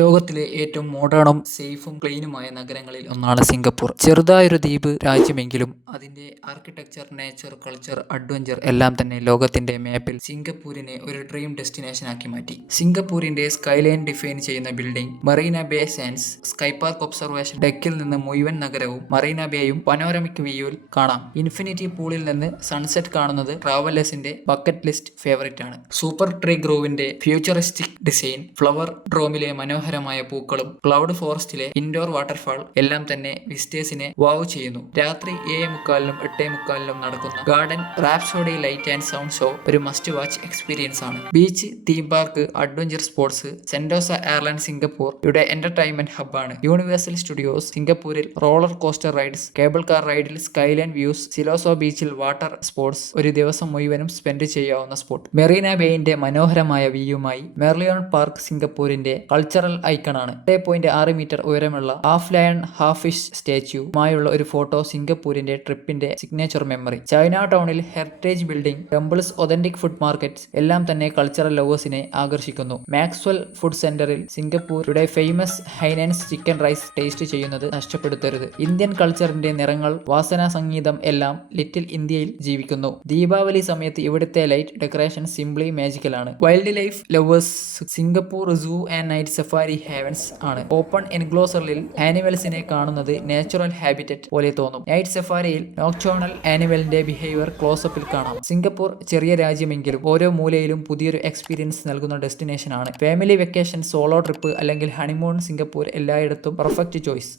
ലോകത്തിലെ ഏറ്റവും മോഡേണും സേഫും ക്ലീനുമായ നഗരങ്ങളിൽ ഒന്നാണ് സിംഗപ്പൂർ. ചെറുതായൊരു ദ്വീപ് രാജ്യമെങ്കിലും അതിന്റെ ആർക്കിടെക്ചർ, നേച്ചർ, കൾച്ചർ, അഡ്വഞ്ചർ എല്ലാം തന്നെ ലോകത്തിന്റെ മാപ്പിൽ സിംഗപ്പൂരിനെ ഒരു ഡ്രീം ഡെസ്റ്റിനേഷനാക്കി മാറ്റി. സിംഗപ്പൂരിന്റെ സ്കൈലൈൻ ഡിഫൈൻ ചെയ്യുന്ന building Marina Bay Sands, sky park observation ഡെക്കിൽ നിന്ന് മുഴുവൻ നഗരവും മറീന ബേയും പനോരമിക് വ്യൂവിൽ കാണാം. ഇൻഫിനിറ്റി പൂളിൽ നിന്ന് സൺസെറ്റ് കാണുന്നത് ട്രാവലേഴ്സിന്റെ ബക്കറ്റ് ലിസ്റ്റ് ഫേവറേറ്റ് ആണ്. സൂപ്പർ ട്രീ ഗ്രോവിന്റെ ഫ്യൂച്ചറിസ്റ്റിക് ഡിസൈൻ, ഫ്ലവർ ഡ്രോമിലെ മനോഹരമായ പൂക്കളും ക്ലൗഡ് ഫോറസ്റ്റിലെ ഇൻഡോർ വാട്ടർഫാൾ എല്ലാം തന്നെ വിസിറ്റേഴ്സിനെ വാവ് ചെയ്യുന്നു. രാത്രി 7:45 8:45 നടക്കുന്ന garden rhapsody light and sound show ഒരു മസ്റ്റ് വാച്ച് എക്സ്പീരിയൻസ് ആണ്. Beach, theme park, adventure sports, Sentosa airlines Singapore ഇവിടെ എന്റർടൈൻമെന്റ് ഹബ്ബാണ്. യൂണിവേഴ്സൽ സ്റ്റുഡിയോസ് സിംഗപ്പൂരിൽ roller coaster rides, cable car റൈഡിൽ സ്കൈലൈൻ വ്യൂസ്, സിലോസോ ബീച്ചിൽ വാട്ടർ സ്പോർട്സ് ഒരു ദിവസം മുഴുവനും സ്പെൻഡ് ചെയ്യാവുന്ന സ്പോട്ട്. മെറീന ബേയിന്റെ മനോഹരമായ വ്യൂയുമായി മെർലിയോൺ പാർക്ക് സിംഗപ്പൂരിന്റെ കൾച്ചറൽ ഐക്കണാണ്. 8.6 മീറ്റർ ഉയരമുള്ള ഹാഫ് ലയൺ ഹാഫ് ഫിഷ് സ്റ്റാച്യുമായുള്ള ഒരു ഫോട്ടോ സിംഗപ്പൂരിന്റെ ട്രിപ്പിന്റെ സിഗ്നേച്ചർ മെമ്മറി. ചൈന ടൗണിൽ heritage building, temples, authentic food markets എല്ലാം തന്നെ കൾച്ചറൽ ലവേഴ്സിനെ ആകർഷിക്കുന്നു. മാക്സ്വെൽ ഫുഡ് സെന്ററിൽ സിംഗപ്പൂരുടെ ഫേമസ് ഹൈനൻസ് ചിക്കൻ റൈസ് ടേസ്റ്റ് ചെയ്യുന്നത് നഷ്ടപ്പെടുത്തരുത്. ഇന്ത്യൻ കൾച്ചറിന്റെ നിറങ്ങൾ, വാസന, സംഗീതം എല്ലാം ലിറ്റിൽ ഇന്ത്യയിൽ ജീവിക്കുന്നു. ദീപാവലി സമയത്ത് ഇവിടുത്തെ ലൈറ്റ് ഡെക്കറേഷൻ സിംപ്ലി മാജിക്കൽ ആണ്. Wildlife lovers Singapore zoo and night safari heavens ആണ്. ഓപ്പൺ എൻക്ലോസറിൽ ആനിമൽസിനെ കാണുന്നത് നാച്ചുറൽ ഹാബിറ്ററ്റ് പോലെ തോന്നും. നൈറ്റ് സഫാരിയിൽ നോക്ടോണൽ ആനിമലിന്റെ ബിഹേവിയർ ക്ലോസപ്പിൽ കാണാം. സിംഗപ്പൂർ ചെറിയ രാജ്യമെങ്കിലും ഓരോ മൂലയിലും പുതിയൊരു എക്സ്പീരിയൻസ് നൽകുന്ന ഡെസ്റ്റിനേഷൻ ആണ്. ഫാമിലി വെക്കേഷൻ, സോളോ ട്രിപ്പ് അല്ലെങ്കിൽ ഹണിമൂൺ, സിംഗപ്പൂർ എല്ലായിടത്തും പെർഫെക്റ്റ് ചോയ്സ്.